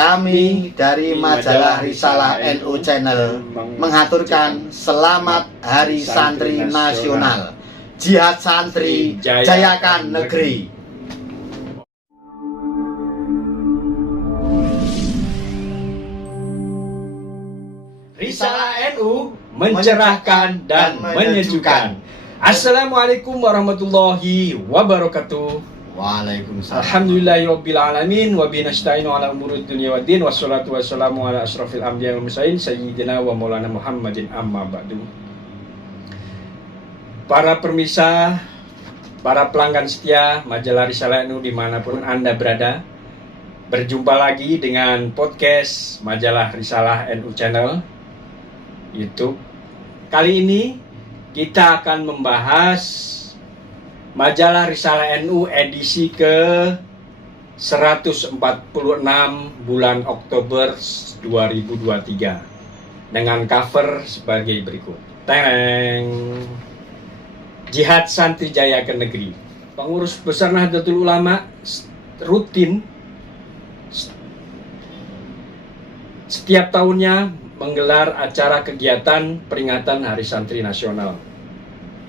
Kami dari majalah Risalah NU Channel menghaturkan selamat Hari Santri Nasional. Jihad santri, jayakan negeri. Risalah NU mencerahkan dan menyejukkan. Assalamualaikum warahmatullahi wabarakatuh. Waalaikumsalam. Alhamdulillahirabbil alamin wa bihi nasta'inu ala umurid dunya waddin wassalatu wassalamu ala asyrafil anbiya'i wal mursalin sayyidina wa maulana Muhammadin amma ba'du. Para pemirsa, para pelanggan setia majalah Risalah NU dimanapun Anda berada, berjumpa lagi dengan podcast majalah Risalah NU Channel YouTube. Kali ini kita akan membahas majalah Risalah NU edisi ke 146 bulan Oktober 2023 dengan cover sebagai berikut. Teng. Jihad Santri Jayakan Negeri. Pengurus Besar Nahdlatul Ulama rutin setiap tahunnya menggelar acara kegiatan peringatan Hari Santri Nasional.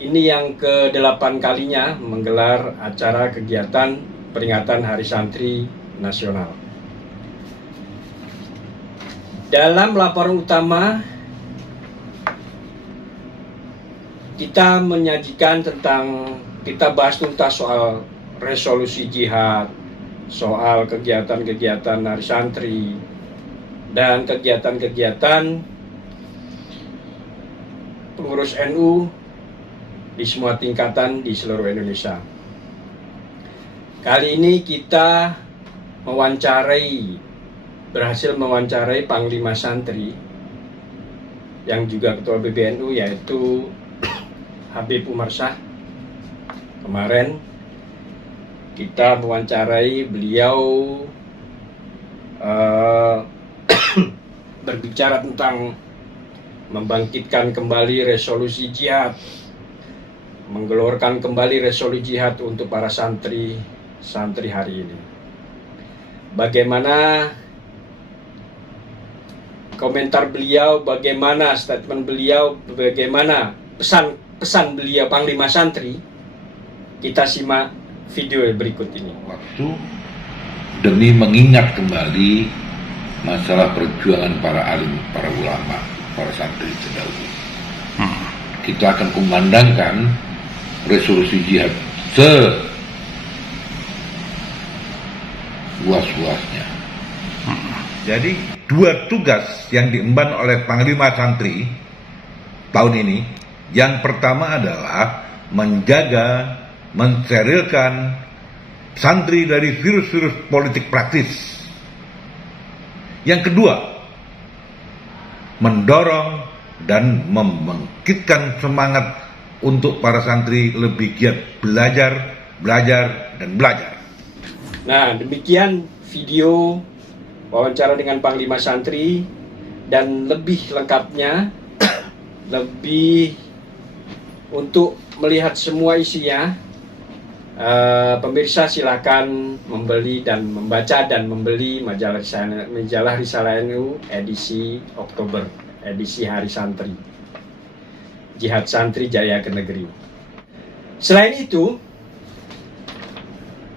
Ini yang ke-8 kalinya menggelar acara kegiatan peringatan Hari Santri Nasional. Dalam laporan utama, kita menyajikan kita bahas tuntas soal resolusi jihad, soal kegiatan-kegiatan Hari Santri, dan kegiatan-kegiatan pengurus NU di semua tingkatan di seluruh Indonesia. Kali ini kita berhasil mewawancarai Panglima Santri yang juga Ketua PBNU, yaitu Habib Umar Shah. Kemarin kita mewawancarai beliau berbicara tentang membangkitkan kembali resolusi jihad, menggelorkan kembali resolusi jihad untuk para santri hari ini. Bagaimana komentar beliau, bagaimana statement beliau, bagaimana pesan beliau Panglima Santri, kita simak video berikut ini. Waktu demi mengingat kembali masalah perjuangan para alim, para ulama, para santri terdahulu. Kita akan kumandangkan resolusi jihad seluas-luasnya. Jadi dua tugas yang diemban oleh Panglima Santri tahun ini, yang pertama adalah menjaga, mensterilkan santri dari virus-virus politik praktis. Yang kedua, mendorong dan membangkitkan semangat untuk para santri lebih giat belajar, dan belajar. Nah, demikian video wawancara dengan Panglima Santri, dan lebih lengkapnya, lebih untuk melihat semua isinya, pemirsa silakan membeli dan membaca dan membeli majalah Risalah NU edisi Oktober, edisi Hari Santri. Jihad Santri Jayakan Negeri. Selain itu,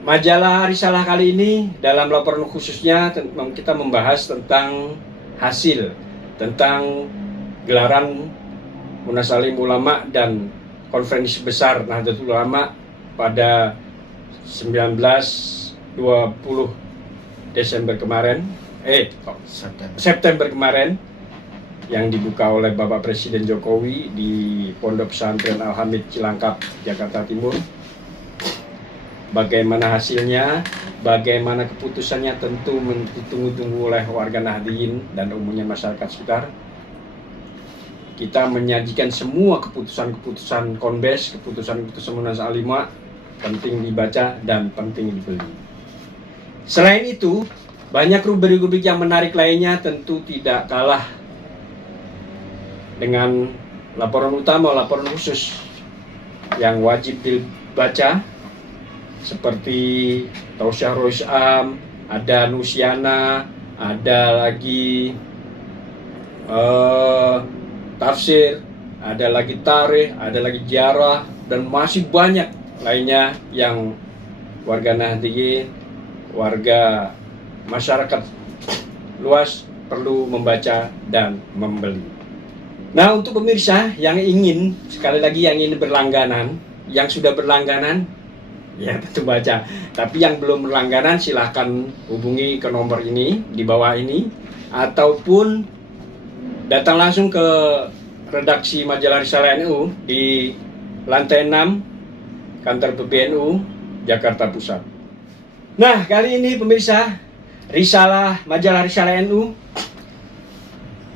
majalah Risalah kali ini dalam laporan khususnya kita membahas tentang hasil, tentang gelaran Munas Alim Ulama dan Konferensi Besar Nahdlatul Ulama pada 19-20 September kemarin, yang dibuka oleh Bapak Presiden Jokowi di Pondok Pesantren Al-Hamid Cilangkap, Jakarta Timur. Bagaimana hasilnya, bagaimana keputusannya, tentu ditunggu-tunggu oleh warga Nahdliyin dan umumnya masyarakat sekitar. Kita menyajikan semua keputusan Konbes, keputusan Munas Alima, penting dibaca dan penting dibeli. Selain itu, banyak rubrik-rubrik yang menarik lainnya, tentu tidak kalah dengan laporan utama, laporan khusus yang wajib dibaca, seperti Tausiah Roisam, ada Nusiana, ada lagi tafsir, ada lagi tarikh, ada lagi ziarah, dan masih banyak lainnya yang warga Nahdliyin, warga masyarakat luas perlu membaca dan membeli. Nah, untuk pemirsa yang ingin, sekali lagi yang ingin berlangganan, yang sudah berlangganan, ya tentu baca. Tapi yang belum berlangganan silahkan hubungi ke nomor ini, di bawah ini, ataupun datang langsung ke redaksi Majalah Risalah NU di lantai 6 kantor PBNU Jakarta Pusat. Nah, kali ini pemirsa Majalah Risalah NU,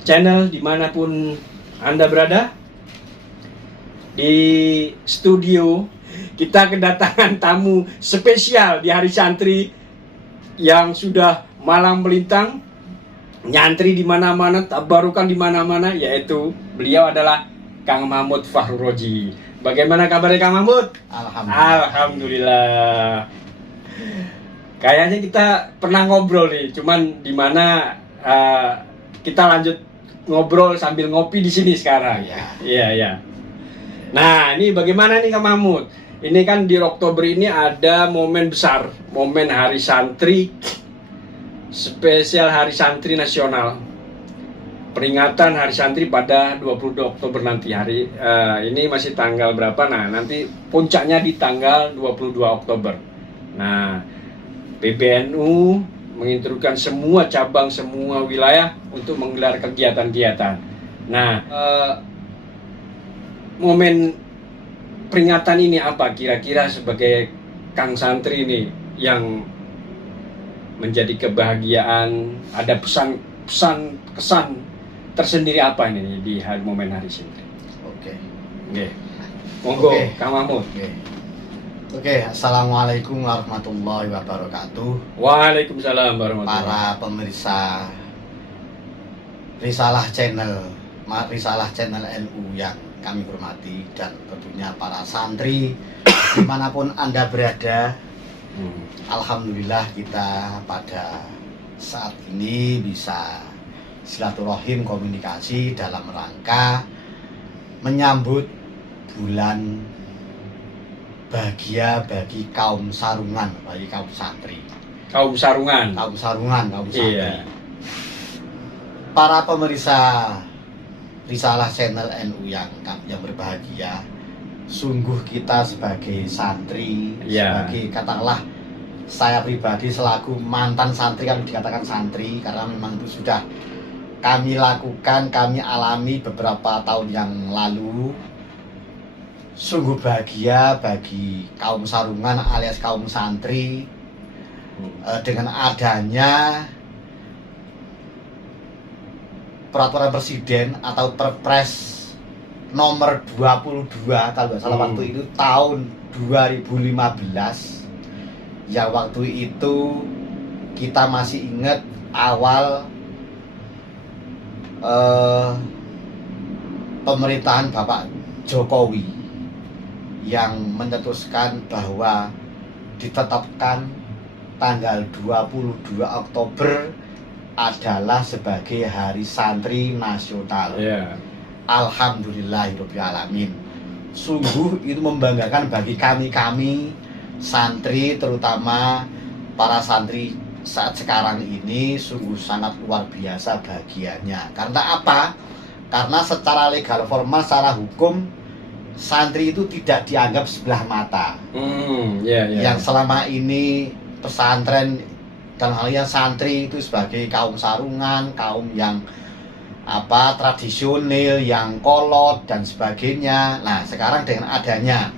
channel dimanapun Anda berada, di studio kita kedatangan tamu spesial di Hari Santri yang sudah malang melintang, nyantri di mana-mana, tabarukan di mana-mana, yaitu beliau adalah Kang Mahmud Fahru Roji. Bagaimana kabarnya Kang Mahmud? Alhamdulillah. Kayaknya kita pernah ngobrol nih, cuman di mana kita lanjut ngobrol sambil ngopi di sini sekarang. Iya. Nah, ini bagaimana nih Kang Mahmud? Ini kan di Oktober ini ada momen besar, momen Hari Santri, spesial Hari Santri Nasional. Peringatan Hari Santri pada 22 Oktober nanti. Ini masih tanggal berapa? Nah, nanti puncaknya di tanggal 22 Oktober. Nah, PBNU menginstruksikan semua cabang, semua wilayah untuk menggelar kegiatan-kegiatan. Nah, momen peringatan ini apa kira-kira sebagai Kang Santri ini yang menjadi kebahagiaan, ada pesan-pesan, kesan tersendiri apa ini di momen Hari Santri? Oke. Monggo, Oke. Kang Mahmud. Oke, assalamualaikum warahmatullahi wabarakatuh. Waalaikumsalam warahmatullahi Para pemirsa Risalah Channel NU yang kami hormati, dan tentunya para santri dimanapun Anda berada. Alhamdulillah kita pada saat ini bisa silaturahim, komunikasi dalam rangka menyambut bulan bahagia bagi kaum sarungan, bagi kaum santri. Kaum sarungan. Kaum santri. Iya. Para pemirsa Risalah Channel NU yang berbahagia, sungguh kita sebagai santri, sebagai katakanlah saya pribadi selaku mantan santri, kami dikatakan santri karena memang itu sudah kami lakukan, kami alami beberapa tahun yang lalu. Sungguh bahagia bagi kaum sarungan alias kaum santri dengan adanya peraturan presiden atau Perpres nomor 22 kalau nggak salah waktu itu tahun 2015, yang waktu itu kita masih ingat awal pemerintahan Bapak Jokowi yang mencetuskan bahwa ditetapkan tanggal 22 Oktober adalah sebagai Hari Santri Nasional. Alhamdulillahirabbil alamin. Sungguh itu membanggakan bagi kami santri, terutama para santri saat sekarang ini. Sungguh sangat luar biasa bahagianya. Karena apa? Karena secara legal formal, secara hukum, santri itu tidak dianggap sebelah mata. Yang selama ini pesantren dan halnya santri itu sebagai kaum sarungan, kaum yang tradisional, yang kolot dan sebagainya. Nah, sekarang dengan adanya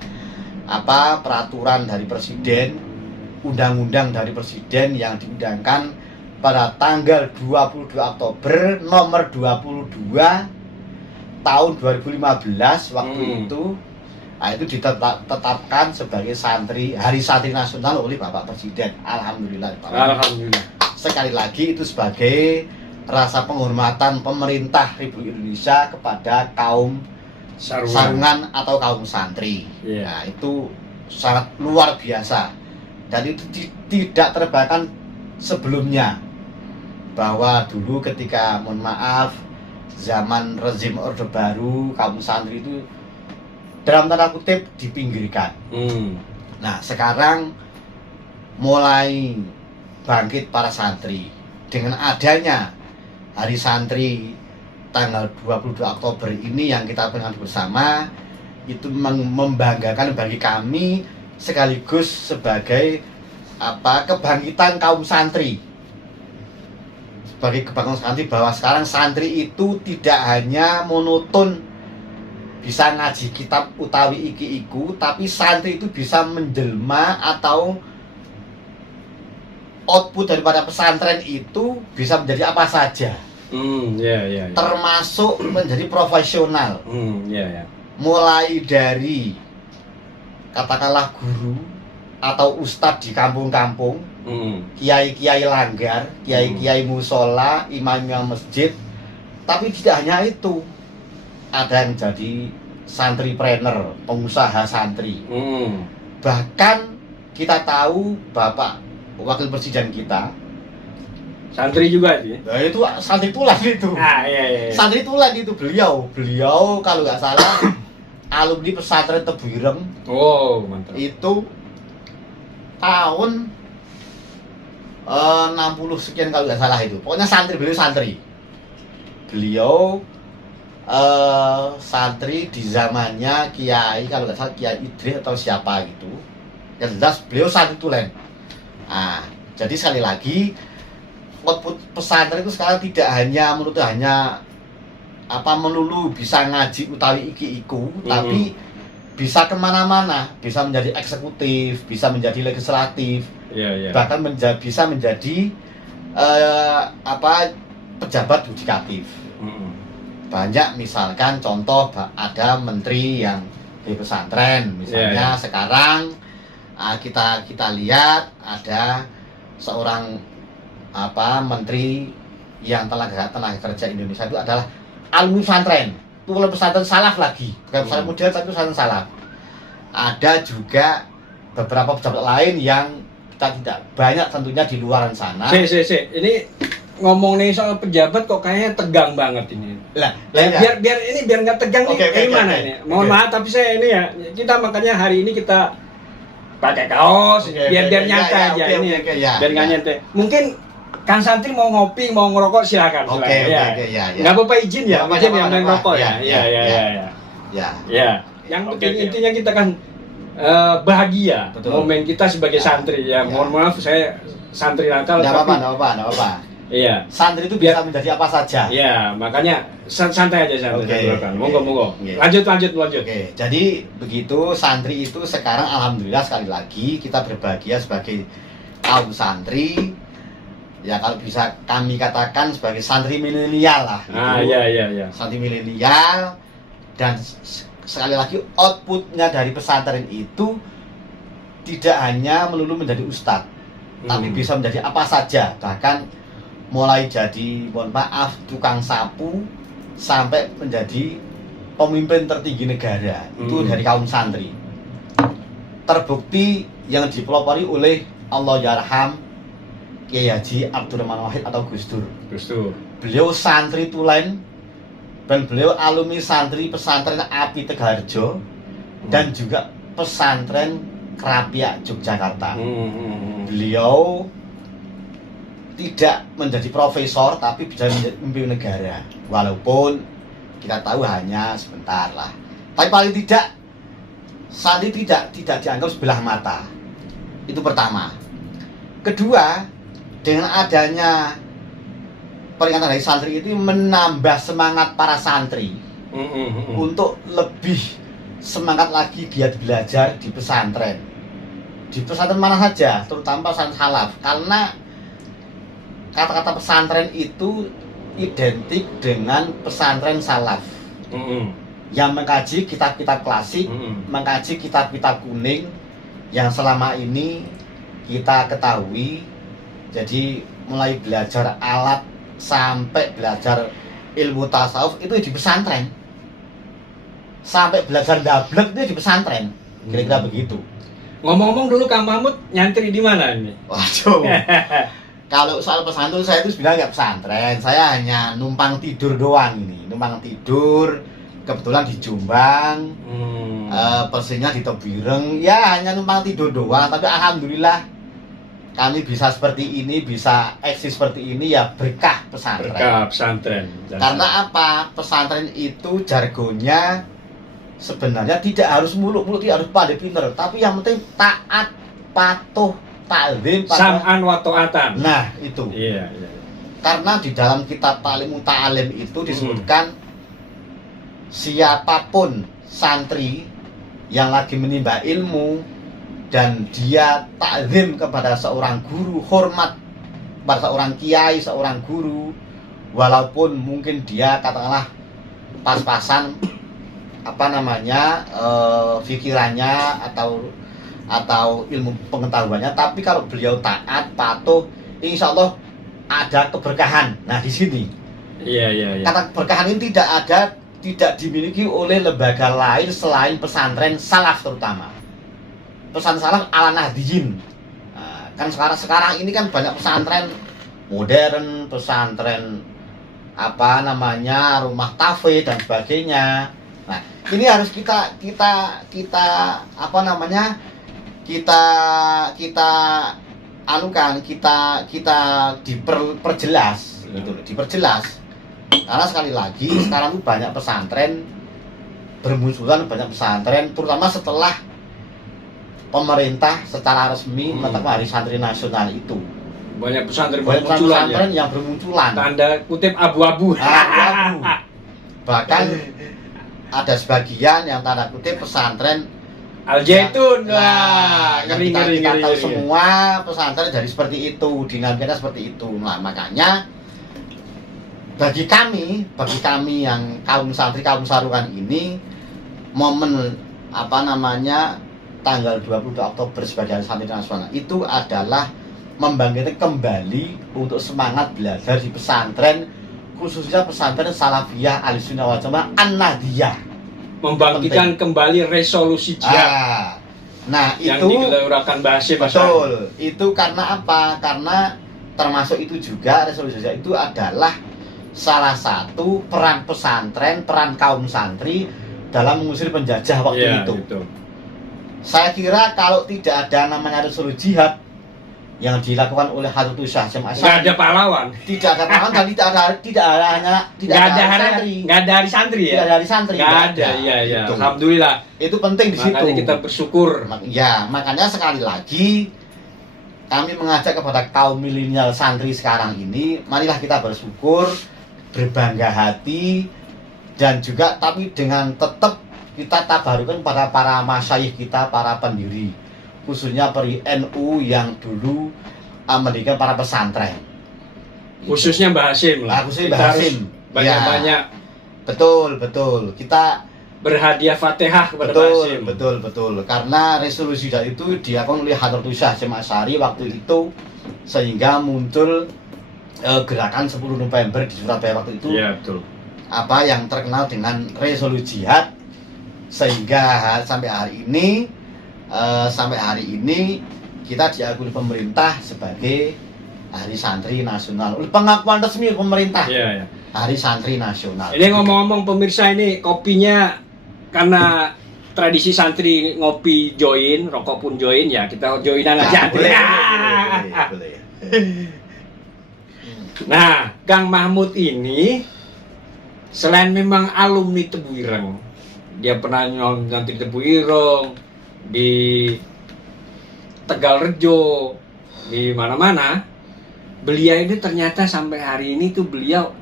peraturan dari presiden, undang-undang dari presiden yang diundangkan pada tanggal 22 Oktober nomor 22 tahun 2015 waktu itu, itu ditetapkan sebagai Hari Santri Nasional oleh Bapak Presiden. Alhamdulillah. Sekali lagi itu sebagai rasa penghormatan pemerintah Republik Indonesia kepada kaum sarungan atau kaum santri. Nah, itu sangat luar biasa dan itu tidak terbayangkan sebelumnya. bahwa dulu ketika mohon maaf zaman rezim Orde Baru kaum santri itu dalam tanda kutip dipinggirkan. Nah sekarang mulai bangkit para santri dengan adanya Hari Santri tanggal 22 Oktober ini yang kita peringati bersama, itu membanggakan bagi kami sekaligus sebagai kebangkitan kaum santri, sebagai kebangkitan santri bahwa sekarang santri itu tidak hanya monoton bisa ngaji kitab utawi iki-iku, tapi santri itu bisa menjelma atau output daripada pesantren itu bisa menjadi apa saja, termasuk menjadi profesional. Mulai dari katakanlah guru atau ustadz di kampung-kampung, kiai-kiai langgar, kiai-kiai musola, imam-imam masjid. Tapi tidak hanya itu, ada yang jadi santripreneur, pengusaha santri. Bahkan kita tahu Bapak Wakil Presiden kita santri juga sih. Nah, itu santri tulen itu. Iya. Santri tulen itu beliau kalau nggak salah alumni pesantren Tebu Ireng. Oh, mantap. Itu tahun 60 sekian kalau nggak salah itu. Pokoknya beliau santri di zamannya Kiai kalau nggak salah Kiai Idris atau siapa gitu. Yang jelas beliau santri tulen. Nah, jadi sekali lagi output pesantren itu sekarang tidak hanya melulu bisa ngaji utawi iki-iku, tapi bisa kemana-mana, bisa menjadi eksekutif, bisa menjadi legislatif, bahkan bisa menjadi pejabat yudikatif. Banyak misalkan contoh ada menteri yang di pesantren, misalnya sekarang kita lihat ada seorang menteri yang tenaga kerja Indonesia itu adalah alumni pesantren, itu pesantren salaf lagi, bukan pesantren modern tapi pesantren salaf. Ada juga beberapa pejabat lain yang kita tidak banyak tentunya di luaran sana. Ini ngomong nih soal pejabat kok kayaknya tegang banget ini. Biar nggak tegang nih, gimana ini? Mohon maaf tapi saya ini ya, kita makanya hari ini kita pakai kaos biar nyantai aja ini. Biar nggak nyantai. Mungkin Kang Santri mau ngopi, mau ngerokok silakan. Nggak apa-apa izin ya, izin yang ngerokok ya. Yang penting intinya kita kan bahagia. Betul. Momen kita sebagai santri ya. Mohon maaf saya santri nakal. Nggak apa-apa. Iya. Santri itu bisa menjadi apa saja. Iya, makanya santai aja santri. Monggo. Lanjut. Oke, jadi begitu santri itu sekarang alhamdulillah sekali lagi kita berbahagia sebagai kaum santri. Ya kalau bisa kami katakan sebagai santri milenial lah gitu. Iya. Santri milenial, dan sekali lagi outputnya dari pesantren itu tidak hanya melulu menjadi ustadz, tapi bisa menjadi apa saja, bahkan mulai jadi mohon maaf tukang sapu sampai menjadi pemimpin tertinggi negara. Itu dari kaum santri. Terbukti yang dipelopori oleh Allahyarham Kiai Haji Abdurrahman Wahid atau Gus Dur. Beliau santri tulen dan beliau alumni santri pesantren Api Tegarjo dan juga pesantren Krapyak Yogyakarta. Beliau tidak menjadi profesor tapi bisa menjadi pemimpin negara, walaupun kita tahu hanya sebentar lah. Tapi paling tidak santri tidak dianggap sebelah mata. Itu pertama. Kedua, dengan adanya peringatan Hari Santri itu menambah semangat para santri untuk lebih semangat lagi giat belajar di pesantren. Di pesantren mana saja, terutama pesantren salaf, karena kata-kata pesantren itu identik dengan pesantren salaf yang mengkaji kitab-kitab klasik, mengkaji kitab-kitab kuning yang selama ini kita ketahui. Jadi mulai belajar alat sampai belajar ilmu tasawuf itu di pesantren, sampai belajar dablek itu di pesantren, kira-kira begitu. Ngomong-ngomong dulu Kang Mahmud nyantri di mana ini? Waduh, kalau soal pesantren saya itu sebenarnya nggak pesantren, saya hanya numpang tidur doang ini, numpang tidur. Kebetulan di Jombang, persisnya di Tebireng, ya hanya numpang tidur doang. Tapi alhamdulillah kami bisa seperti ini, bisa eksis seperti ini ya berkah pesantren. Berkah pesantren. Karena apa? Pesantren itu jargonnya sebenarnya tidak harus muluk-muluk, tidak harus pandai pinter, tapi yang penting taat, patuh, ta'zim, sam'an wa ta'atan. Nah, itu. Iya. Karena di dalam kitab Ta'lim Muta'alim itu disebutkan siapapun santri yang lagi menimba ilmu dan dia ta'zim kepada seorang guru, hormat pada seorang kiai, seorang guru, walaupun mungkin dia katakanlah pas-pasan pikirannya atau ilmu pengetahuannya, tapi kalau beliau taat, patuh, insya Allah ada keberkahan. Nah di sini, iya. kata keberkahan ini tidak dimiliki oleh lembaga lain selain pesantren salaf terutama. Pesantren salaf ala Nahdliyin. Nah, kan sekarang ini kan banyak pesantren modern, pesantren rumah tafe dan sebagainya. Nah ini harus kita diperjelas gitu, diperjelas. Karena sekali lagi sekarang itu banyak pesantren bermunculan, banyak pesantren terutama setelah pemerintah secara resmi menetapkan Hari Santri Nasional itu. Banyak pesantren yang bermunculan. Tanda kutip abu-abu. Abu-abu. Bahkan ada sebagian yang tanda kutip pesantren Al-Zaitun. Nah, kita tahu ngeri. semua pesantren dari seperti itu, dinamikanya seperti itu. Nah, makanya bagi kami yang kaum santri, kaum sarungan ini, momen tanggal 22 Oktober sebagai Hari Santri Nasional itu adalah membangkitkan kembali untuk semangat belajar di pesantren, khususnya pesantren Salafiyah Ahlussunnah wal Jamaah An-Nahdliyah. Membangkitkan kembali resolusi jihad. Nah, yang itu digelurakan Basim. Betul. Itu karena apa? Karena termasuk itu juga resolusi jihad itu adalah salah satu peran pesantren, peran kaum santri dalam mengusir penjajah waktu itu. Gitu. Saya kira kalau tidak ada namanya resolusi jihad yang dilakukan oleh Hadratus Syekh Hasyim Asy'ari, nggak ada pahlawan. Tidak ada pahlawan dan tidak ada hari santri. Tidak ada hari santri. Nggak ada. Iya. Gitu. Alhamdulillah. Itu penting di situ. Makanya kita bersyukur. Ya, makanya sekali lagi kami mengajak kepada kaum milenial santri sekarang ini, marilah kita bersyukur, berbangga hati, dan juga tapi dengan tetap kita tabarukan pada para masyayikh kita, para pendiri, khususnya peri NU yang dulu mendirikan para pesantren. Khususnya Mbah Hasyim lah. Khususnya Mbah Hasyim. Banyak-banyak. Betul. Kita berhadiah Fatihah kepada Mbah Hasyim. Betul. Karena resolusi itu dilakukan oleh Hadratus Syekh Hasyim Asy'ari waktu itu, sehingga muncul gerakan 10 November di Surabaya waktu itu. Iya, betul. Yang terkenal dengan resolusi jihad, sehingga sampai hari ini kita diakui pemerintah sebagai Hari Santri Nasional, oleh pengakuan resmi pemerintah. Iya. Hari Santri Nasional. Ini ngomong-ngomong pemirsa, ini kopinya karena tradisi santri ngopi join, rokok pun join, ya kita joinan aja. Boleh. Nah, Kang Mahmud ini selain memang alumni Tebu Ireng, dia pernah nanti Tebu Ireng, di Tegalrejo, di mana-mana. Beliau ini ternyata sampai hari ini tuh beliau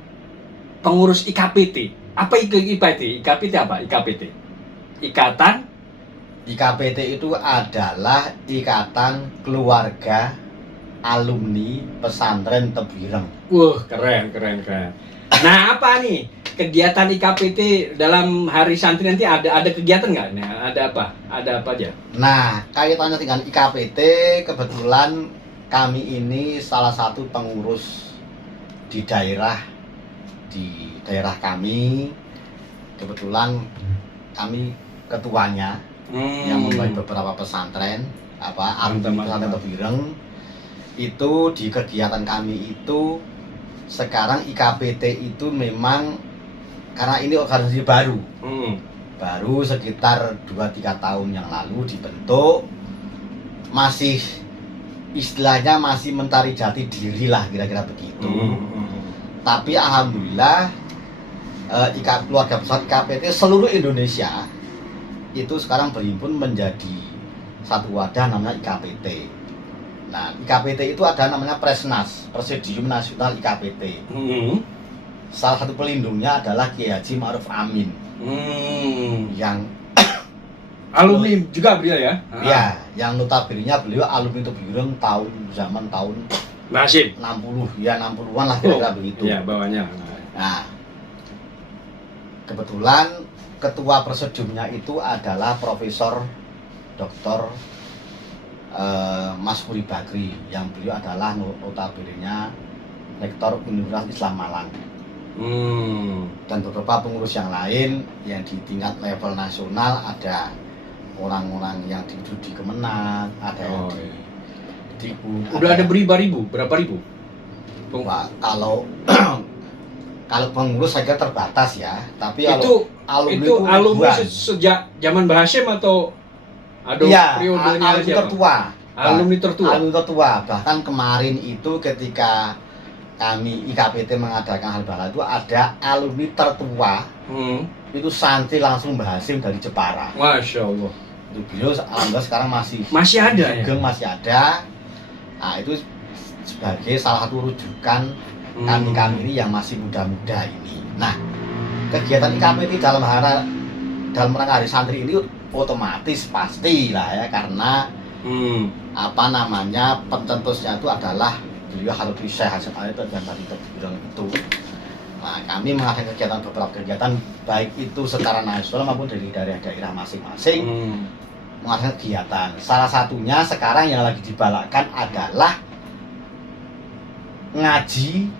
pengurus IKPT. Apa IKPT? IKPT apa? IKPT. IKPT itu adalah Ikatan Keluarga Alumni Pesantren Tebu Ireng. Wah, keren. Nah, apa nih kegiatan IKPT dalam Hari Santri nanti ada kegiatan nggak? Nah, ada apa? Ada apa aja? Nah, kaitannya dengan IKPT, kebetulan kami ini salah satu pengurus di daerah kami. Kebetulan kami ketuanya yang membawahi beberapa pesantren, alumni pesantren Tebu Ireng. itu di kegiatan kami itu sekarang IKPT itu memang karena ini organisasi baru. Baru sekitar 2-3 tahun yang lalu dibentuk, masih istilahnya masih mencari jati diri lah kira-kira begitu. Tapi alhamdulillah keluarga besar IKPT seluruh Indonesia itu sekarang berhimpun menjadi satu wadah namanya IKPT. Nah, IKPT itu ada namanya Presnas, Presidium Nasional IKPT. Salah satu pelindungnya adalah Kiai Haji Ma'ruf Amin. Yang alumni juga beliau ya? Ya, yang notabene-nya beliau alumni Tebireng zaman tahun Hasyim 60, ya 60-an lah kira-kira begitu. Iya, bawahnya. Nah, kebetulan ketua presidiumnya itu adalah Profesor Dr. Mas Huri Bakri, yang beliau adalah notabene-nya Rektor Universitas Islam Malang. Dan beberapa pengurus yang lain yang di tingkat level nasional, ada orang-orang yang duduk di Kemenang, ada yang di udah ada berapa ribu? Pak, kalau kalau pengurus saya kira terbatas ya, tapi itu alumni sejak zaman Mbah Hasyim atau ada periodenya alumni tertua. Alumni tertua. Bahkan kemarin itu ketika kami IKPT mengadakan hal bahala itu ada alumni tertua. Itu santri langsung Mbah Hasyim dari Jepara. Masya Allah. Itu beliau alhamdulillah sekarang masih ada ya? Masih ada. Nah, itu sebagai salah satu rujukan kami ini yang masih muda-muda ini. Nah, kegiatan IKPT dalam rangka Hari Santri ini otomatis pastilah ya, karena pencetusnya itu adalah beliau Habib Syekh Hasyim Ali dan tadi terbilang itu. Nah, kami mengadakan beberapa kegiatan baik itu secara nasional maupun dari daerah-daerah masing-masing mengadakan kegiatan. Salah satunya sekarang yang lagi dibalakkan adalah ngaji,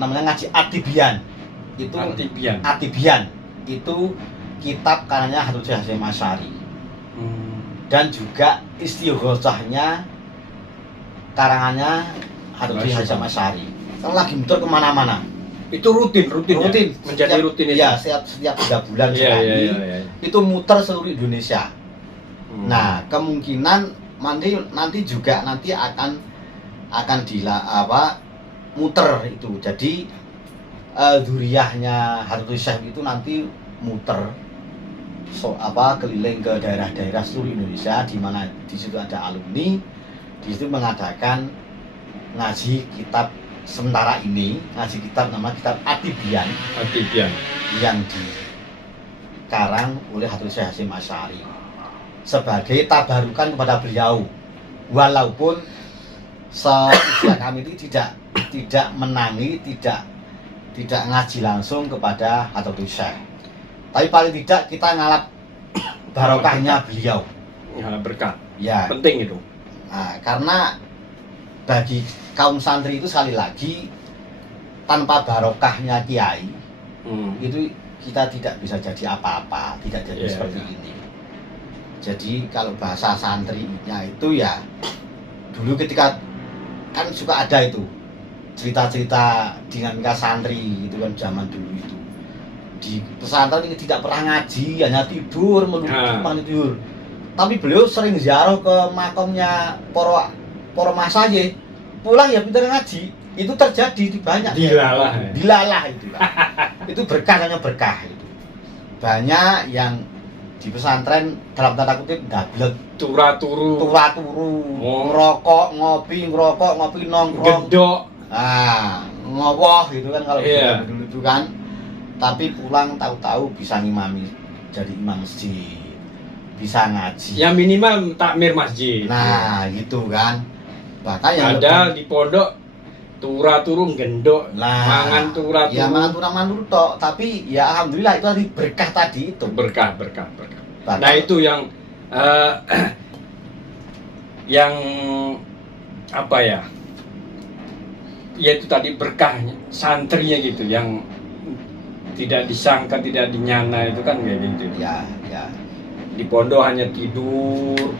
namanya ngaji Atibian. Itu Atibian itu kitab karangannya Habib Syekh Hasyim Asy'ari. Dan juga Istighosahnya karangannya Habib Syekh Hasyim Asy'ari. Kan lagi muter kemana-mana. Itu rutin menjadi rutin itu. Ya, setiap 3 bulan sekali. Itu muter seluruh Indonesia. Nah, kemungkinan nanti juga akan muter itu. Jadi dzuriyahnya Habib Syekh itu nanti muter keliling ke daerah-daerah seluruh Indonesia, di mana di situ ada alumni, di situ mengadakan ngaji kitab sementara ini, ngaji kitab nama kitab Atibian yang dikarang oleh Habib Syekh Hasyim Asy'ari sebagai tabarukan kepada beliau, walaupun seusia kami itu tidak menangi, tidak ngaji langsung kepada Habib Syekh. Tapi paling tidak kita ngalap barokahnya beliau. Ngalap berkah. Ya. Penting itu. Nah, karena bagi kaum santri itu sekali lagi tanpa barokahnya kiai itu kita tidak bisa jadi apa-apa, tidak jadi seperti ini. Jadi kalau bahasa santrinya itu ya dulu ketika kan suka ada itu cerita-cerita dinamika santri itu kan zaman dulu itu. Di pesantren ini tidak pernah ngaji, hanya tidur, tidur. Tapi beliau sering ziarah ke makamnya para masayikh. Pulang ya pintar ngaji. Itu terjadi di banyak. Dilalah itu. Itu berkahnya berkah itu. Banyak yang di pesantren dalam tanda kutip dablek, turu, ngerokok, ngopi, nongkrong, gedok. Ngowoh gitu kan kalau dulu itu kan. Tapi pulang tahu-tahu bisa ngimami, jadi imam masjid, bisa ngaji. Ya minimal takmir masjid. Nah, gitu kan. Bahkan yang ada di pondok turu gendok, mangan turu. Ya mangan turu tok, tapi ya alhamdulillah itu tadi berkah tadi itu. Berkah. Nah, itu yang yang apa ya? Ya itu tadi berkahnya santrinya gitu, yang tidak disangka, tidak dinyana itu kan kayak gitu. Ya. Di pondok hanya tidur,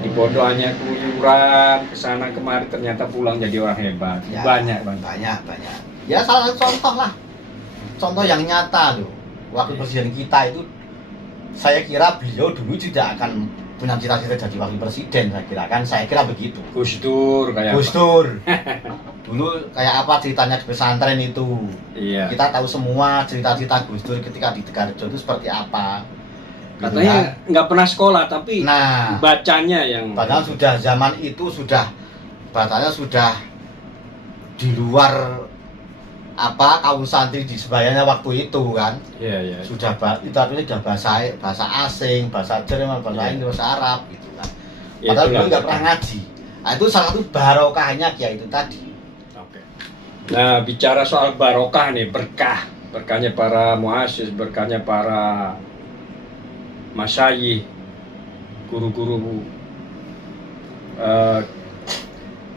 di pondok hanya keluyuran kesana kemari, ternyata pulang jadi orang hebat. Ya, Banyak Bang. banyak. Ya salah satu contoh lah, contoh yang nyata loh. Wakil presiden kita itu, saya kira beliau dulu tidak akan punya cita-cita jadi wakil presiden, saya kira begitu. Gus Dur kayak Gus Dur dulu kayak apa ceritanya di pesantren itu. Iya. Kita tahu semua cerita-cerita Gus Dur ketika di Tegarjo itu seperti apa. Gitu Katanya kan. nggak pernah sekolah, tapi Nah, bacanya yang padahal sudah zaman itu sudah bacanya sudah di luar apa kaum santri di sebayanya waktu itu kan. Iya. Sudah itu artinya sudah bahasa asing, bahasa Jerman, bahasa Inggris, bahasa Arab gitu kan. Ya, Padahal itulah. dulu nggak pernah ngaji. Nah, itu salah satu barokahnya kiai itu tadi. Oke. Nah, bicara soal barokah nih, berkahnya para muassis, berkahnya para masyayikh, guru-guru,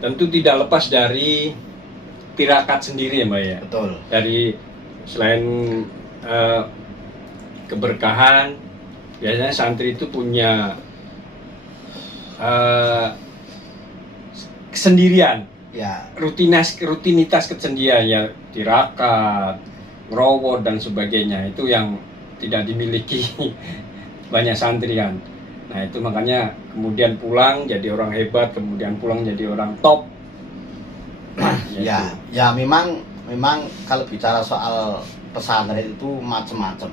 tentu tidak lepas dari tirakat sendiri ya Mbak ya. Betul. Dari selain keberkahan, biasanya santri itu punya kesendirian, Ya, rutinitas kesendirian ya, tirakat, ngerowot dan sebagainya, itu yang tidak dimiliki banyak santri kan. Nah itu makanya kemudian pulang jadi orang hebat, kemudian pulang jadi orang top. ya memang kalau bicara soal pesantren itu macam-macam.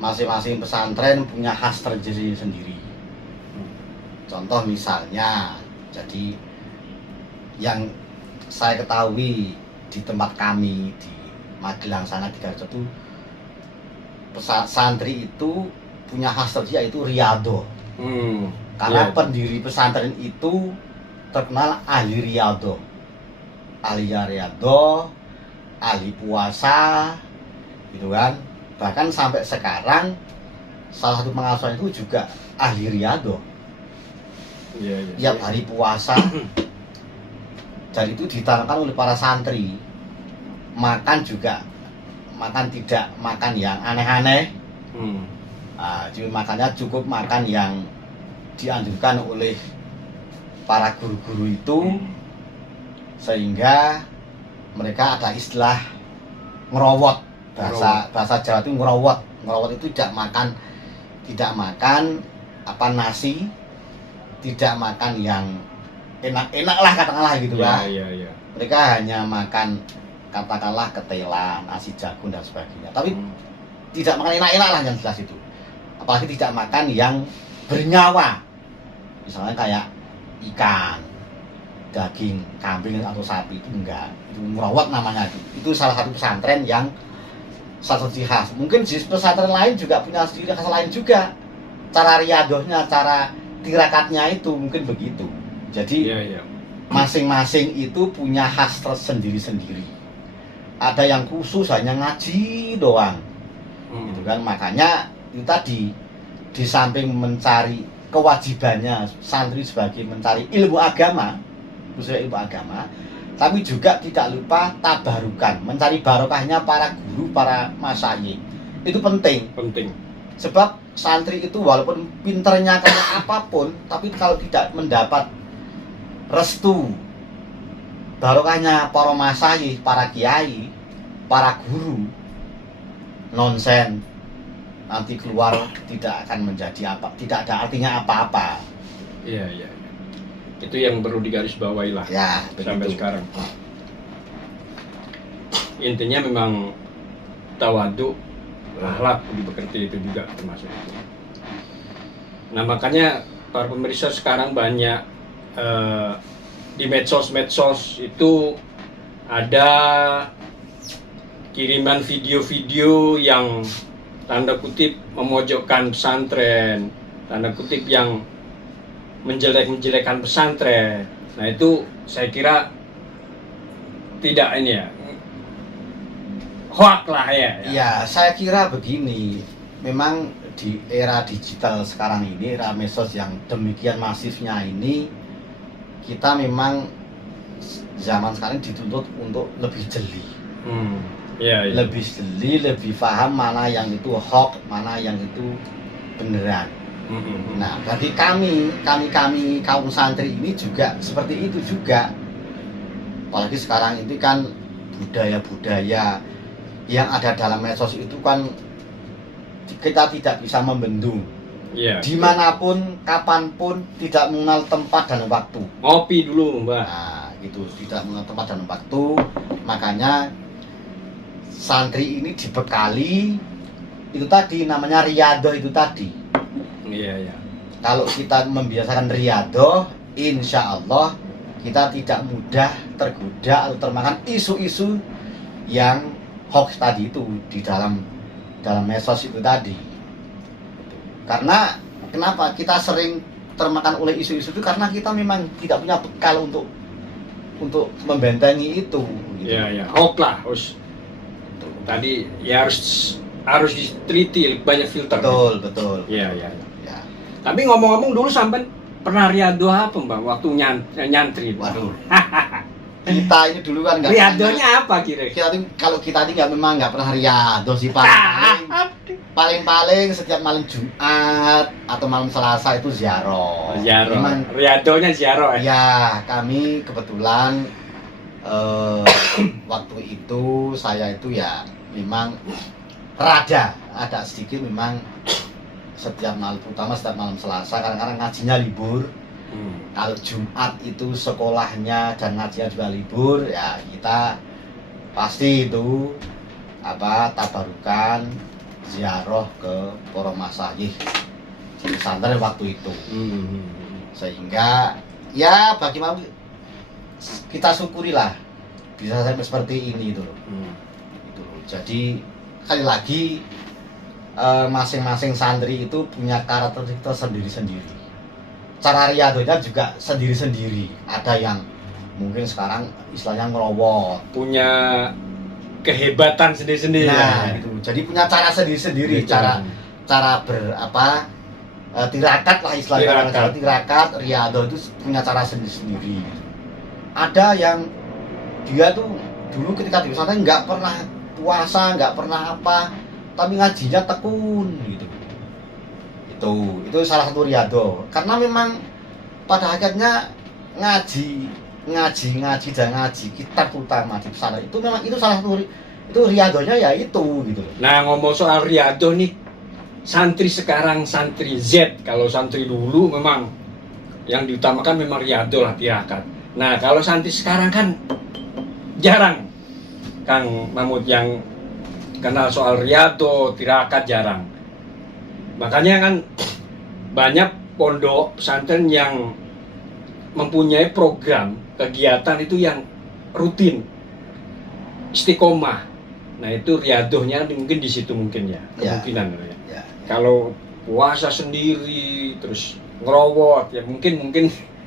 Masing-masing pesantren punya khas tersendiri sendiri. Contoh misalnya, jadi yang saya ketahui di tempat kami di Magelang sana di Garut itu santri itu punya khas tersendiri yaitu riyadhah. Karena Iya. pendiri pesantren itu terkenal ahli riyadhah. Ahli riyadhah, ahli puasa, gitu kan. Bahkan sampai sekarang salah satu pengasuhan itu juga ahli riyadhah. Iya. Tiap hari puasa. Jadi itu ditanamkan oleh para santri. Makan juga tidak makan yang aneh-aneh. Jadi makannya cukup makan yang dianjurkan oleh para guru-guru itu, sehingga mereka ada istilah ngerowot. Bahasa Jawa itu ngerowot itu tidak makan apa nasi, tidak makan yang enak-enak lah katakanlah gitu lah. Iya. Mereka hanya makan katakanlah ketela, nasi jagung dan sebagainya. Tapi tidak makan enak-enak lah yang jelas itu. Apalagi tidak makan yang bernyawa. Misalnya kayak ikan, daging kambing atau sapi, itu enggak. Itu merawat namanya itu. Itu salah satu pesantren yang salah satu khas. Mungkin di pesantren lain juga punya sendiri khas lain juga. Cara riyadhahnya, cara tirakatnya itu mungkin begitu. Jadi Iya. masing-masing itu punya khas tersendiri-sendiri. Ada yang khusus hanya ngaji doang. Gitu kan. Makanya itu tadi, di samping mencari kewajibannya santri sebagai mencari ilmu agama, khususnya ilmu agama, tapi juga tidak lupa tabarukan, mencari barokahnya para guru, para masyayikh. Itu penting. Sebab santri itu walaupun pinternya kayak apapun, tapi kalau tidak mendapat restu barokahnya para masyayikh, para kiai, para guru, nonsen, nanti keluar tidak akan menjadi apa, tidak ada artinya apa-apa. Iya. Itu yang perlu digarisbawahi lah Ya, sampai begitu. sekarang. Intinya memang tawadhu, akhlak budi pekerti itu juga termasuk itu. Nah makanya para pemirsa sekarang banyak di medsos itu ada kiriman video-video yang tanda kutip memojokkan pesantren, tanda kutip yang menjelek-menjelekan pesantren. Nah itu saya kira tidak ini ya, hoak lah ya. Ya, saya kira begini, memang di era digital sekarang ini, era medsos yang demikian masifnya ini, kita memang zaman sekarang dituntut untuk lebih jeli. Iya. Lebih jeli, lebih paham mana yang itu hoax, mana yang itu beneran. Nah, bagi kami kaum santri ini juga seperti itu juga. Apalagi sekarang ini kan budaya-budaya yang ada dalam medsos itu kan kita tidak bisa membendung. Iya. Dimanapun, kapanpun, tidak mengenal tempat dan waktu. Ngopi dulu, Mbak. Nah, gitu, tidak mengenal tempat dan waktu. Makanya santri ini dibekali itu tadi namanya riyadhah itu tadi. Iya. Kalau kita membiasakan riyadhah, insya Allah kita tidak mudah tergoda atau termakan isu-isu yang hoax tadi itu di dalam medsos itu tadi. Karena kenapa kita sering termakan oleh isu-isu itu karena kita memang tidak punya bekal untuk membentengi itu. Gitu. Iya. Hoax lah, harus. Tadi ya harus diteliti banyak filter. Betul. Iya. Ya. Tapi ngomong-ngomong dulu sampai pernah riyadhah apa, Mbak? Waktu nyantri. Waduh. Kita ini dulu kan nggak. Riyadhahnya apa kira-kira? Kalau kita ini memang nggak pernah riyadhah sih paling setiap malam Jumat atau malam Selasa itu ziarah. Memang Riyadhahnya ziarah. Ya, kami kebetulan waktu itu saya itu ya memang ada sedikit memang setiap malam, terutama setiap malam Selasa kadang-kadang ngajinya libur. Kalau Jumat itu sekolahnya dan ngajinya juga libur, ya kita pasti itu tabarukan ziarah ke para masyayikh di pesantren waktu itu. Sehingga ya bagaimana kita syukurilah bisa sampai seperti ini itu loh. Itu loh. Jadi sekali lagi masing-masing santri itu punya karakteristik sendiri-sendiri. Cara riyadhahnya juga sendiri-sendiri. Ada yang mungkin sekarang istilahnya ngerowot, punya kehebatan sendiri-sendiri. Nah, gitu. Jadi punya cara sendiri-sendiri, cara tirakat lah istilahnya. Tirakat riyadhah itu punya cara sendiri-sendiri. Ada yang dia tuh dulu ketika di pesantren nggak pernah puasa, nggak pernah apa, tapi ngajinya tekun gitu. Itu salah satu riyadhah. Karena memang pada akhirnya ngaji kitab utama di pesantren itu memang itu salah satu itu riyadhahnya ya itu gitu. Nah, ngomong soal riyadhah nih, santri sekarang santri Z, kalau santri dulu memang yang diutamakan memang riyadhah lah, tirakat. Nah, kalau santri sekarang kan jarang, Kang Mahmud, yang kenal soal riyadhah, tirakat jarang. Makanya kan banyak pondok pesantren yang mempunyai program kegiatan itu yang rutin, istiqomah. Nah, itu riyadhahnya mungkin di situ mungkin ya, kemungkinan ya. Kalau puasa sendiri terus ngerowot ya mungkin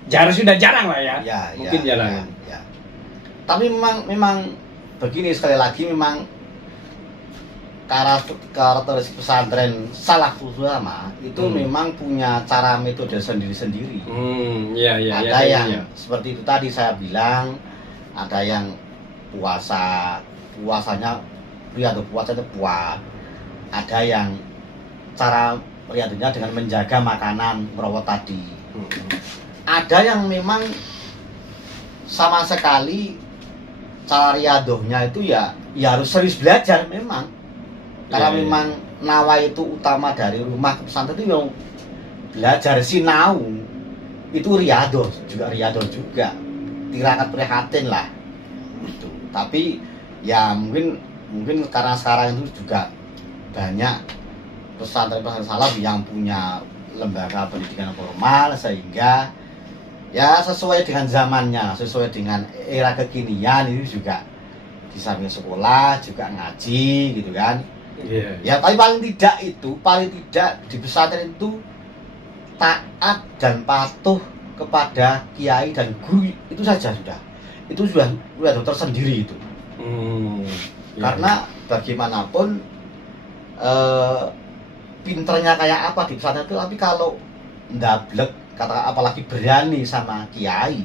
sudah jarang lah ya. Mungkin jarang. Ya. Tapi memang begini, sekali lagi memang karakteristik pesantren salafus ulama itu memang punya cara metode sendiri-sendiri. Ada yang seperti itu tadi saya bilang, ada yang puasanya riyadhah puasanya kuat. Ada yang cara riyadhahnya dengan menjaga makanan, merawat tadi. Ada yang memang sama sekali cara riyadhahnya itu ya harus serius belajar memang. Karena memang nawa itu utama dari rumah ke pesantren itu yang belajar sinau itu riyadhah juga tirakat prihatin lah itu. Tapi ya mungkin karena sekarang itu juga banyak pesantren salaf yang punya lembaga pendidikan formal, sehingga ya sesuai dengan zamannya, sesuai dengan era kekinian itu juga di samping sekolah juga ngaji gitu kan. Ya, tapi paling tidak di pesantren itu taat dan patuh kepada kiai dan guru, itu saja sudah. Itu sudah tersendiri itu. Karena bagaimanapun pinternya kayak apa di pesantren itu, tapi kalau ndablek, apalagi berani sama kiai,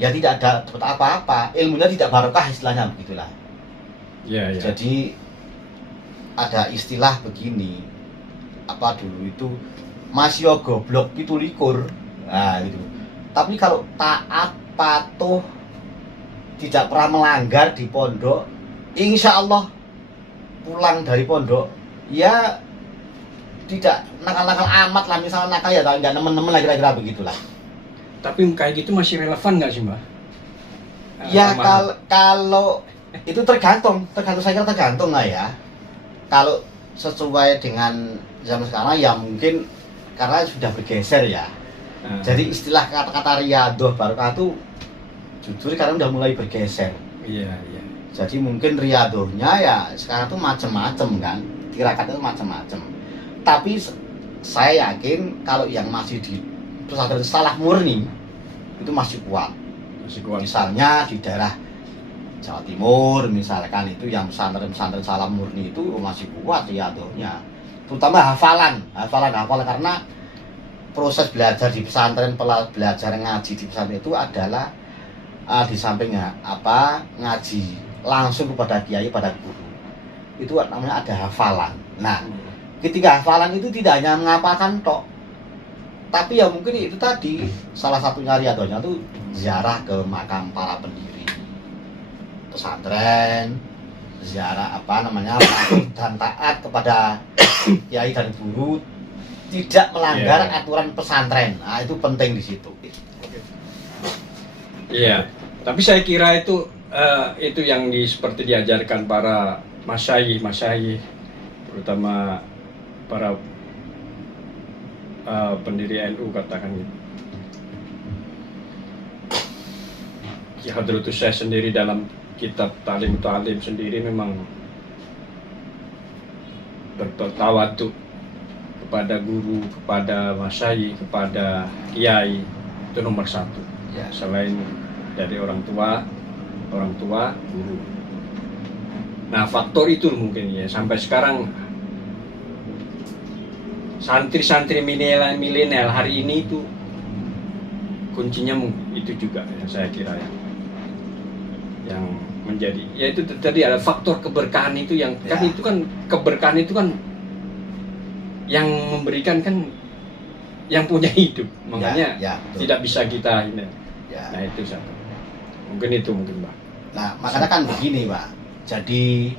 ya tidak ada dapat apa-apa, ilmunya tidak barokah istilahnya begitulah. Jadi ada istilah begini, dulu itu masih goblok 17. Nah gitu. Tapi kalau taat, patuh, tidak pernah melanggar di pondok, insya Allah pulang dari pondok ya tidak nakal-nakal amat lah, misalnya nakal ya nggak nemen-nemen lah, kira-kira begitulah. Tapi kayak gitu masih relevan nggak sih, Mbak? Ya kalau itu tergantung saya kira tergantung lah ya. Kalau sesuai dengan zaman sekarang ya mungkin karena sudah bergeser ya. Jadi istilah kata-kata riyadhah barokah itu jujur karena udah mulai bergeser. Iya. Jadi mungkin riyadhahnya ya sekarang tuh macem-macem kan, tirakat itu macem-macem. Tapi saya yakin kalau yang masih di pesantren salah murni itu masih kuat. Misalnya di daerah Jawa Timur misalkan itu yang pesantren salah murni itu masih kuat riyadhahnya. Terutama hafalan karena proses belajar di pesantren, belajar ngaji di pesantren itu adalah di sampingnya ngaji langsung kepada kiai, pada guru. Itu namanya ada hafalan. Nah, ketika hafalan itu tidak hanya menghafalkan tok, tapi ya mungkin itu tadi salah satunya riyadhahnya itu ziarah ke makam para pendiri pesantren, ziarah patuh dan taat kepada kiai dan guru, tidak melanggar aturan pesantren. Nah, itu penting di situ. Iya, tapi saya kira itu yang seperti diajarkan para masyayikh, terutama para pendiri NU katakan gitu. Ki Hadratus saya sendiri dalam kitab Ta'lim sendiri memang bertawadu kepada guru, kepada masyayikh, kepada kiai, itu nomor satu. Ya. Selain dari orang tua, guru. Nah, faktor itu mungkin ya sampai sekarang santri-santri milenial hari ini itu kuncinya itu juga yang saya kira ya, yang menjadi ya itu tadi ada faktor keberkahan itu yang kan itu kan keberkahan itu kan yang memberikan kan yang punya hidup, makanya tidak bisa kita ini. Nah itu satu. Mungkin Mbak. Nah makanya kan begini Pak. Jadi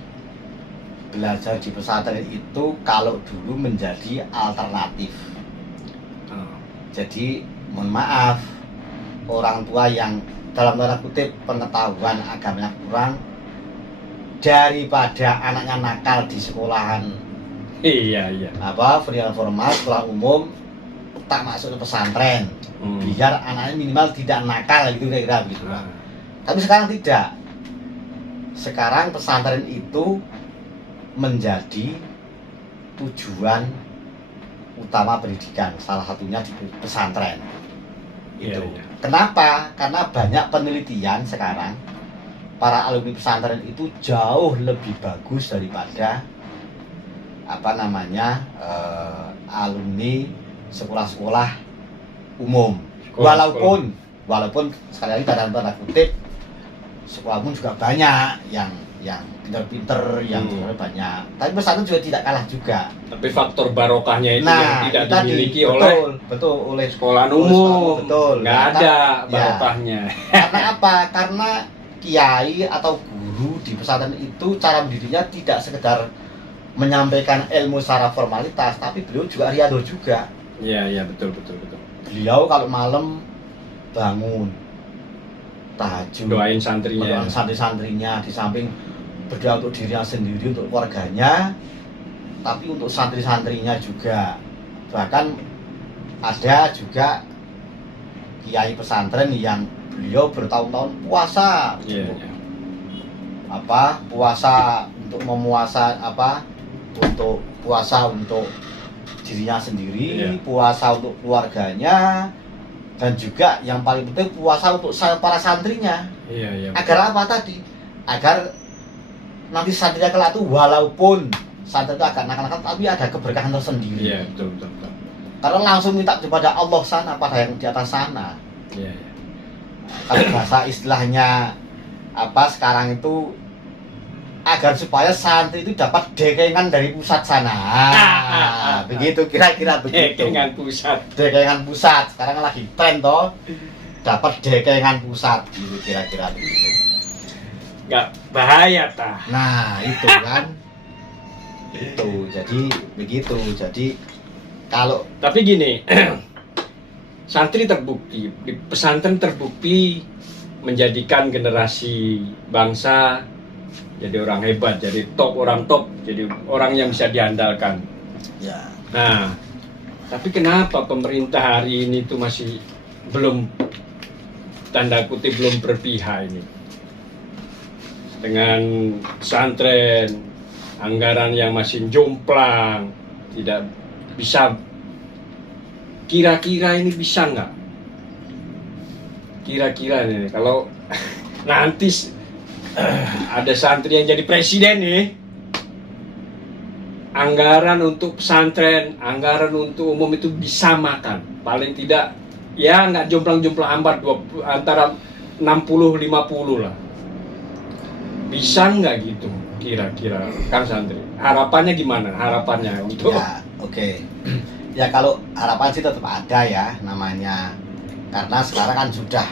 belajar di pesantren itu kalau dulu menjadi alternatif. Jadi mohon maaf, orang tua yang dalam tanda kutip pengetahuan agamanya kurang, daripada anaknya nakal di sekolahan pendidikan formal, sekolah umum, tak masuk ke pesantren, biar anaknya minimal tidak nakal gitu kira-kira gitu. Tapi sekarang tidak. Sekarang pesantren itu menjadi tujuan utama pendidikan, salah satunya di pesantren. Kenapa? Karena banyak penelitian sekarang para alumni pesantren itu jauh lebih bagus daripada alumni sekolah-sekolah umum. Walaupun sekali lagi dalam tanda kutip sekolah umum juga banyak yang pinter-pinter, yang banyak. Tapi pesantren juga tidak kalah juga. Tapi faktor barokahnya itu yang tidak dimiliki oleh sekolah umum. Nggak ada barokahnya. Karena apa? Karena kiai atau guru di pesantren itu cara mendidiknya tidak sekedar menyampaikan ilmu secara formalitas, tapi beliau juga riyadhah juga. Iya betul. Beliau kalau malam bangun tahajud, doain santrinya, di samping berdoa untuk dirinya sendiri, untuk keluarganya, tapi untuk santri-santrinya juga. Bahkan ada juga kiai pesantren yang beliau bertahun-tahun puasa, puasa untuk untuk puasa untuk dirinya sendiri, puasa untuk keluarganya, dan juga yang paling penting puasa untuk para santrinya. Agar apa tadi? Agar nanti santrinya kelak itu walaupun santri itu agak nakal-nakal tapi ada keberkahan tersendiri. Betul. Karena langsung minta kepada Allah sana, pada yang di atas sana. Kalau bahasa istilahnya sekarang itu agar supaya santri itu dapat dekengan dari pusat sana. Begitu kira-kira begitu. Dekengan pusat. Dekengan pusat. Sekarang lagi tren toh. Dapat dekengan pusat gitu kira-kira begitu. Nggak bahaya tah. Nah, itu kan. Itu. Jadi begitu. Jadi kalau Tapi gini, santri terbukti, di pesantren terbukti menjadikan generasi bangsa jadi orang hebat, jadi orang top, jadi orang yang bisa diandalkan. ya Nah, tapi kenapa pemerintah hari ini tuh masih belum, tanda kutip, belum berpihak ini dengan pesantren, anggaran yang masih jomplang, tidak bisa. Kira-kira ini bisa nggak? Kira-kira ini kalau nanti ada santri yang jadi presiden nih, anggaran untuk pesantren, anggaran untuk umum itu bisa makan. Paling tidak ya nggak jomplang-jomplang amat, antara 60-50 lah. Bisa nggak gitu kira-kira Kang Santri? Harapannya gimana? Harapannya untuk ya oke. Ya kalau harapan sih tetap ada ya namanya, karena sekarang kan sudah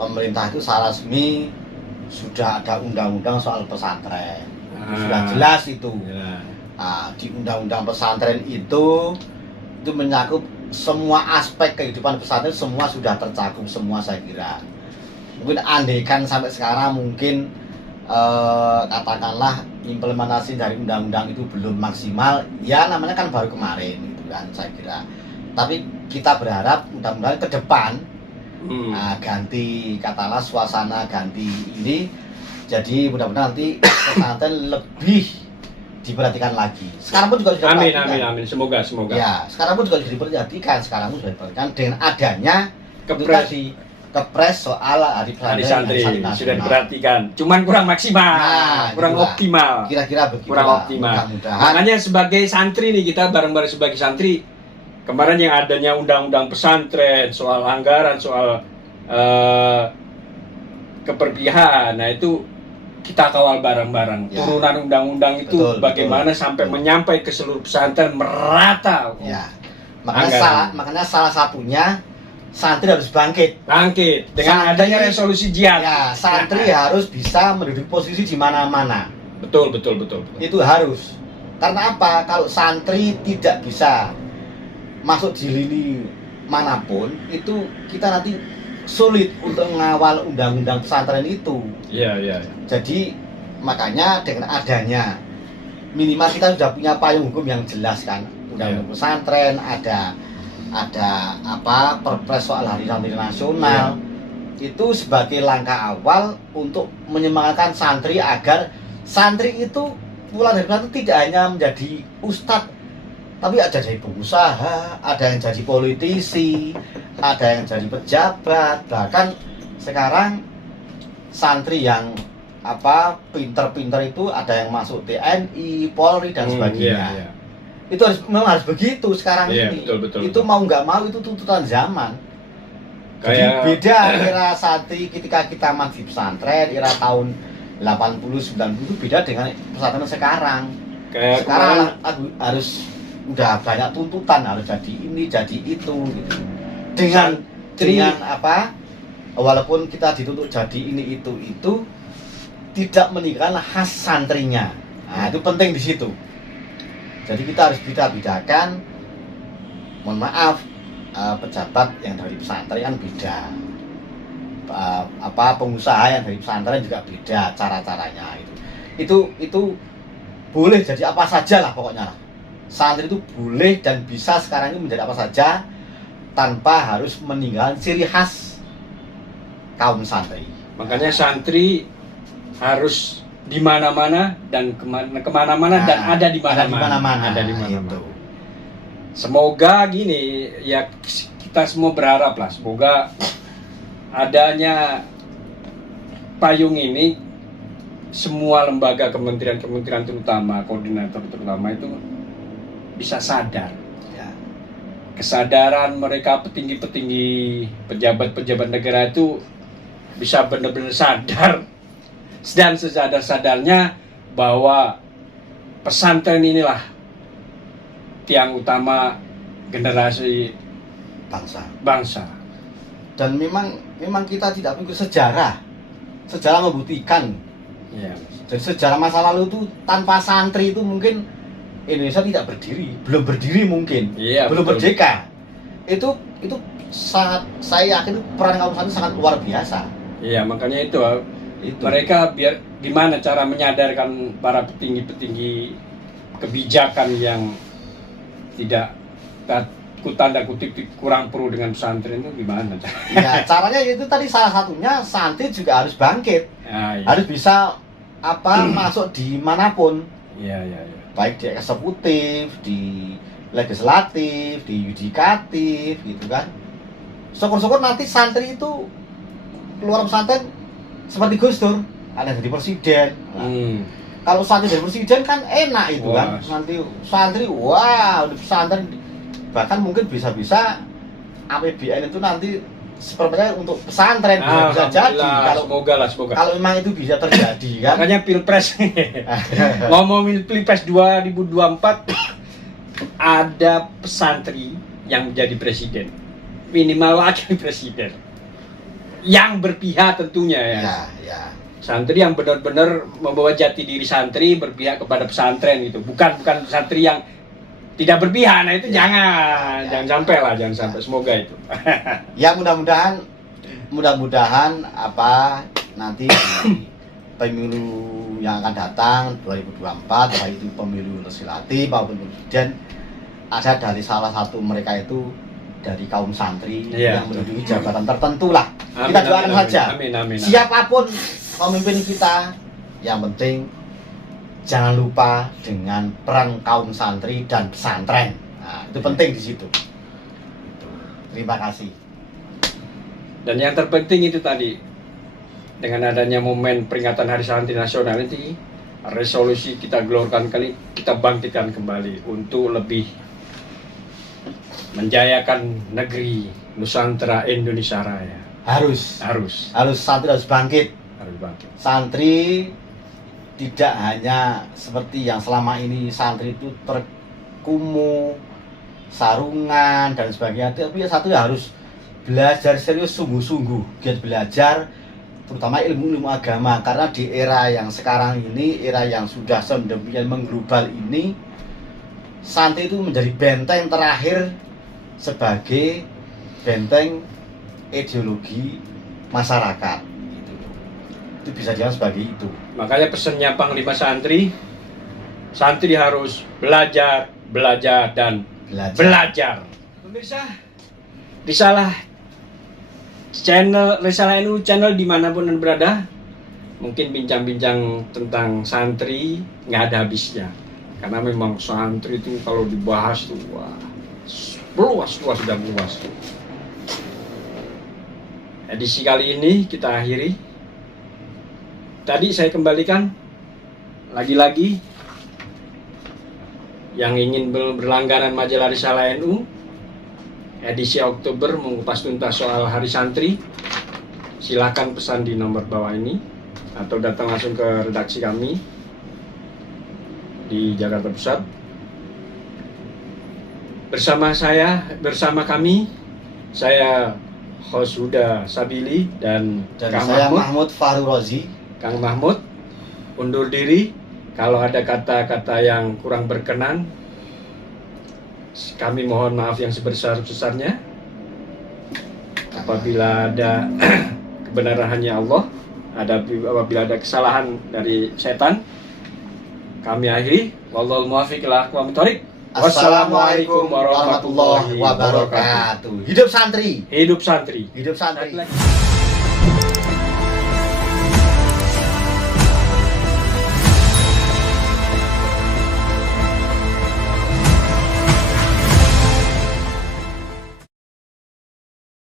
pemerintah itu secara resmi sudah ada undang-undang soal pesantren, sudah jelas itu. Ya. Nah, di undang-undang pesantren itu menyakup semua aspek kehidupan pesantren, semua sudah tercakup semua saya kira. Mungkin andaikan sampai sekarang mungkin katakanlah implementasi dari undang-undang itu belum maksimal, ya namanya kan baru kemarin gitu kan saya kira. Tapi kita berharap mudah-mudahan ke depan ganti katakanlah suasana, ganti ini, jadi mudah-mudahan nanti pesantren lebih diperhatikan lagi. Sekarang pun juga sudah Amin. Semoga. Ya, sekarang pun juga sudah diperhatikan. Sekarang pun sudah diperhatikan dengan adanya Kepres soal hari santri nasional. sudah diperhatikan. Cuman kurang maksimal, kurang itulah. optimal. Kira-kira begitu. Kurang optimal. Mudah-mudahan. Makanya sebagai santri nih, kita bareng-bareng sebagai santri, kemarin yang adanya undang-undang pesantren, soal anggaran, soal keberpihakan, nah itu kita kawal bareng-bareng. Ya. Turunan undang-undang itu Betul, bagaimana betul. sampai menyampai ke seluruh pesantren merata. Ya. Anggaran. Makanya salah satunya santri harus bangkit. Bangkit dengan Santri- adanya resolusi jihad. Ya, santri harus bisa menduduki posisi di mana-mana. Betul. Itu harus. Karena apa? Kalau santri tidak bisa masuk di lini manapun, itu kita nanti sulit untuk mengawal undang-undang pesantren itu. Iya. Jadi makanya dengan adanya minimal kita sudah punya payung hukum yang jelas kan. Undang-undang pesantren, ada Perpres soal Hari Santri Nasional. Itu sebagai langkah awal untuk menyemangatkan santri agar santri itu pulang dari pesantren tidak hanya menjadi ustadz, tapi ada jadi pengusaha, ada yang jadi politisi, ada yang jadi pejabat, bahkan sekarang santri yang pinter-pinter itu ada yang masuk TNI, Polri dan sebagainya. Itu memang harus begitu sekarang ini. Betul. Itu mau nggak mau itu tuntutan zaman. Jadi Kayak beda era santri ketika kita masih pesantren, era tahun 80-90 itu beda dengan pesantren sekarang. kayak Sekarang harus udah banyak tuntutan, harus jadi ini, jadi itu gitu. Dengan walaupun kita dituntut jadi ini itu tidak meninggalkan khas santrinya. Nah, itu penting di situ. Jadi kita harus bedakan. Mohon maaf, pejabat yang dari pesantren kan beda. Pengusaha yang dari pesantren juga beda cara-caranya itu boleh jadi apa saja lah pokoknya lah. Santri itu boleh dan bisa sekarang ini menjadi apa saja tanpa harus meninggalkan ciri khas kaum santri. makanya santri harus di mana-mana dan kemana-mana dan ada di mana-mana. Itu. Semoga gini ya, kita semua berharap lah, semoga adanya payung ini, semua lembaga kementerian terutama koordinator terutama itu bisa sadar. Ya. Kesadaran mereka petinggi-petinggi pejabat-pejabat negara itu bisa benar-benar sadar dan sesadar-sadarnya bahwa pesantren inilah tiang utama generasi bangsa. Dan memang kita tidak mengikuti sejarah membuktikan. Ya. Jadi sejarah masa lalu itu tanpa santri itu mungkin Indonesia tidak berdiri, belum berdiri mungkin, Iya, belum betul. merdeka. Itu sangat, saya yakin peran kaum santri sangat luar biasa. Iya, makanya itu Itu. mereka biar gimana cara menyadarkan para petinggi-petinggi kebijakan yang tidak tanda kutip kurang pro dengan pesantren itu gimana? Ya, caranya itu tadi salah satunya santri juga harus bangkit, Ya, iya. harus bisa masuk di manapun, Iya. baik di eksekutif, di legislatif, di yudikatif, gitu kan. Syukur-syukur nanti santri itu keluar pesantren seperti Gus Dur, ada jadi presiden. Nah, kalau santri jadi presiden kan enak itu kan. Nanti santri, wah, di pesantren bahkan mungkin bisa-bisa APBN itu nanti sepertinya untuk pesantren bisa jadi. Semoga. Kalau memang itu bisa terjadi kan. Makanya Pilpres ngomongin Pilpres 2024 ada pesantri yang menjadi presiden, minimal wakil presiden yang berpihak tentunya ya. Ya. Santri yang benar-benar membawa jati diri santri berpihak kepada pesantren gitu, bukan santri yang tidak berpihak. Nah itu jangan sampai. Semoga itu. Ya mudah-mudahan nanti di pemilu yang akan datang 2024, baik itu pemilu legislatif maupun presiden, ada dari salah satu mereka itu dari kaum santri yang menduduki jabatan tertentu lah. Kita doakan saja. Amin. Siapapun pemimpin kita, yang penting jangan lupa dengan peran kaum santri dan pesantren. Nah, itu penting di situ. Terima kasih. Dan yang terpenting itu tadi, dengan adanya momen peringatan Hari Santri Nasional ini, resolusi kita gelorkan kali, kita bangkitkan kembali untuk lebih menjayakan negeri Nusantara Indonesia Raya. Harus santri harus bangkit. Santri tidak hanya seperti yang selama ini santri itu terkumuh, sarungan dan sebagainya, tapi satu harus belajar serius, sungguh-sungguh, giat belajar, terutama ilmu agama. Karena di era yang sekarang ini, era yang sudah sedemikian mengglobal ini, santri itu menjadi benteng terakhir sebagai benteng ideologi masyarakat. Itu bisa dianggap sebagai itu. Makanya pesannya Panglima Santri harus belajar dan belajar. Pemirsa, Risalah NU channel dimanapun Anda berada, mungkin bincang-bincang tentang santri nggak ada habisnya. Karena memang santri itu kalau dibahas tuh luas. Edisi kali ini kita akhiri. Tadi saya kembalikan lagi-lagi yang ingin berlangganan majalah Risalah NU edisi Oktober mengupas tuntas soal Hari Santri, silakan pesan di nomor bawah ini atau datang langsung ke redaksi kami di Jakarta Pusat. Bersama kami, saya host Huda Sabili dan Kang saya Mahmud Fahrurozi. Kang Mahmud undur diri. Kalau ada kata-kata yang kurang berkenan, kami mohon maaf yang sebesar-besarnya. Apabila ada kebenaran hanya Allah, apabila ada kesalahan dari setan, kami akhiri. Wallahul muwaffiq ila aqwamit thoriq. Wassalamualaikum warahmatullahi wabarakatuh. Hidup santri. Hidup santri. Hidup santri. Satu lagi.